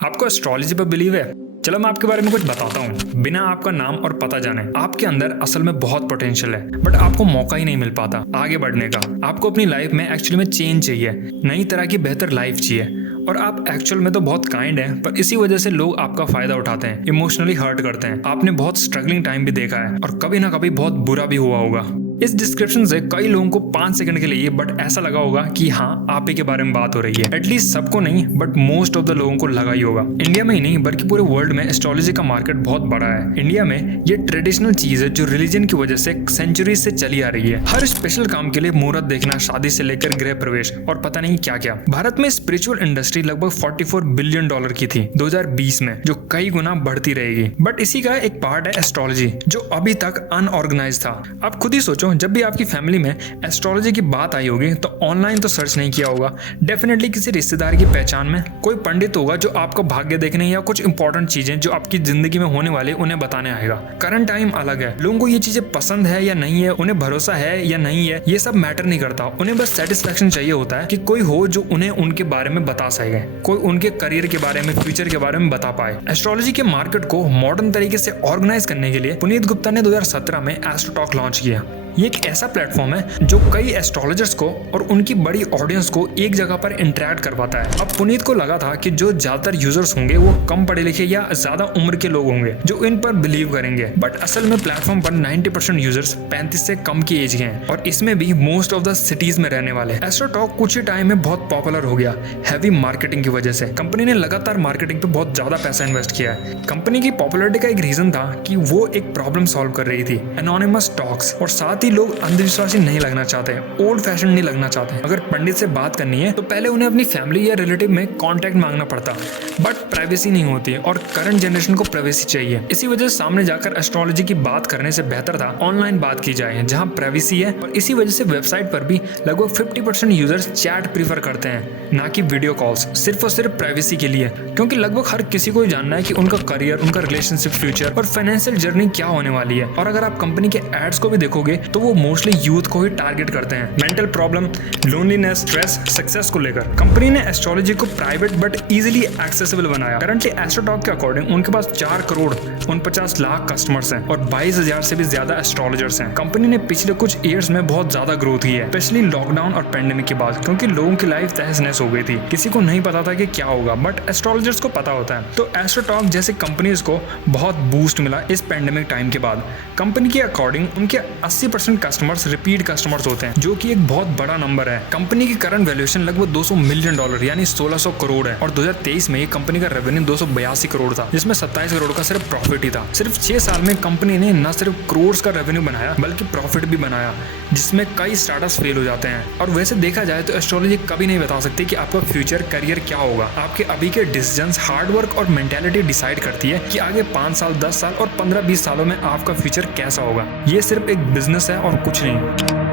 आपको एस्ट्रोलॉजी पर बिलीव है? चलो मैं आपके बारे में कुछ बताता हूँ। बिना आपका नाम और पता जाने आपके अंदर असल में बहुत पोटेंशियल है, बट आपको मौका ही नहीं मिल पाता आगे बढ़ने का। आपको अपनी लाइफ में एक्चुअली में चेंज चाहिए, नई तरह की बेहतर लाइफ चाहिए, और आप एक्चुअल में तो बहुत काइंड हैं, पर इसी वजह से लोग आपका फायदा उठाते हैं, इमोशनली हर्ट करते हैं। आपने बहुत स्ट्रगलिंग टाइम भी देखा है और कभी ना कभी बहुत बुरा भी हुआ होगा। इस डिस्क्रिप्शन से कई लोगों को 5 सेकंड के लिए बट ऐसा लगा होगा कि हाँ, आप ही के बारे में बात हो रही है। एटलीस्ट सबको नहीं, बट मोस्ट ऑफ द लोगों को लगा ही होगा। इंडिया में ही नहीं बल्कि पूरे वर्ल्ड में एस्ट्रोलॉजी का मार्केट बहुत बड़ा है। इंडिया में ये ट्रेडिशनल चीज है जो रिलीजन की वजह से सेंचुरी से चली आ रही है। हर स्पेशल काम के लिए मुहूर्त देखना, शादी से लेकर गृह प्रवेश और पता नहीं क्या क्या। भारत में स्पिरिचुअल इंडस्ट्री लगभग 44 बिलियन डॉलर की थी 2020 में, जो कई गुना बढ़ती रहेगी। बट इसी का एक पार्ट है एस्ट्रोलॉजी, जो अभी तक अनऑर्गेनाइज था। आप खुद ही सोचो, जब भी आपकी फैमिली में एस्ट्रोलॉजी की बात आई होगी तो ऑनलाइन तो सर्च नहीं किया होगा, डेफिनेटली किसी रिश्तेदार की पहचान में कोई पंडित होगा जो आपका भाग्य देखने या कुछ इंपॉर्टेंट चीजें जो आपकी जिंदगी में होने वाले उन्हें बताने आएगा। करंट टाइम अलग है, लोगों को ये चीजें पसंद है या नहीं है, उन्हें भरोसा है या नहीं है, ये सब मैटर नहीं करता। उन्हें बस सेटिस्फेक्शन चाहिए होता है कि कोई हो जो उन्हें उनके बारे में बता सके, कोई उनके करियर के बारे में, फ्यूचर के बारे में बता पाए। एस्ट्रोलॉजी के मार्केट को मॉडर्न तरीके से ऑर्गेनाइज करने के लिए पुनीत गुप्ता ने 2017 में एस्ट्रो टॉक लॉन्च किया। ये एक ऐसा प्लेटफॉर्म है जो कई एस्ट्रोलॉजर्स को और उनकी बड़ी ऑडियंस को एक जगह पर इंटरेक्ट करवाता है। अब पुनीत को लगा था कि जो ज्यादातर यूजर्स होंगे वो कम पढ़े लिखे या ज्यादा उम्र के लोग होंगे जो इन पर बिलीव करेंगे, बट असल में प्लेटफॉर्म पर 90% यूजर्स 35 से कम की एज के हैं, और इसमें भी मोस्ट ऑफ द सिटीज में रहने वाले। एस्ट्रो टॉक कुछ ही टाइम में बहुत पॉपुलर हो गया, हैवी मार्केटिंग की वजह से। कंपनी ने लगातार मार्केटिंग पे बहुत ज्यादा पैसा इन्वेस्ट किया है। कंपनी की पॉपुलरिटी का एक रीजन था कि वो एक प्रॉब्लम सॉल्व कर रही थी, एनोनिमस टॉक्स, और साथ ही लोग अंधविश्वासी नहीं लगना चाहते, ओल्ड फैशन नहीं लगना चाहते। अगर पंडित से बात करनी है तो पहले उन्हें अपनी फैमिली या रिलेटिव में कांटेक्ट मांगना पड़ता, बट प्राइवेसी नहीं होती, और करंट जनरेशन को प्राइवेसी चाहिए। इसी वजह से सामने जाकर एस्ट्रोलॉजी की बात करने से बेहतर था ऑनलाइन बात की जाए जहां प्राइवेसी है, और इसी वजह से वेबसाइट पर भी लगभग 50% यूजर्स चैट प्रीफर करते हैं, ना कि वीडियो कॉल्स, सिर्फ और सिर्फ प्राइवेसी के लिए। क्योंकि लगभग हर किसी को जानना है कि उनका करियर, उनका रिलेशनशिप, फ्यूचर और फाइनेंशियल जर्नी क्या होने वाली है। और अगर आप कंपनी के एड्स को भी देखोगे तो वो मोस्टली यूथ को ही टारगेट करते हैं, mental problem, loneliness, stress, success को लेकर। कंपनी ने एस्ट्रोलॉजी को प्राइवेट बट इजीली एक्सेसिबल बनाया। करंटली एस्ट्रो टॉक के अकॉर्डिंग उनके पास 4 करोड़ 49 लाख कस्टमर्स हैं और 22,000 से भी ज्यादा एस्ट्रोलॉजर्स हैं। कंपनी ने पिछले कुछ ईयर्स में बहुत ज्यादा ग्रोथ की है, स्पेशली लॉकडाउन और पेंडेमिक के बाद, क्योंकि लोगों की लाइफ तहस नहस हो गई थी। किसी को नहीं पता था कि क्या होगा, बट एस्ट्रोलॉजर्स को पता होता है। तो एस्ट्रो टॉक जैसे कंपनीज को बहुत बूस्ट मिला इस पेंडेमिक टाइम के बाद। कंपनी के अकॉर्डिंग उनके 80% कस्टमर्स रिपीट कस्टमर्स होते हैं, जो कि एक बहुत बड़ा नंबर है। कंपनी की करंट वैल्यूएशन लगभग $200 मिलियन यानी 1600 करोड़ है, और 2023 में कंपनी का रेवेन्यू 282 करोड़ था, जिसमें 27 करोड़ का सिर्फ प्रॉफिट ही था। सिर्फ 6 साल में कंपनी ने न सिर्फ करोड़ का रेवेन्यू बनाया बल्कि प्रॉफिट भी बनाया, जिसमें कई स्टार्टअप्स फेल हो जाते हैं। और वैसे देखा जाए तो एस्ट्रोलॉजी कभी नहीं बता सकती कि आपका फ्यूचर करियर क्या होगा। आपके अभी के डिसीजंस, हार्डवर्क और मेंटालिटी डिसाइड करती है कि आगे 5 साल, 10 साल और 15-20 सालों में आपका फ्यूचर कैसा होगा। ये सिर्फ एक बिजनेस है और कुछ नहीं।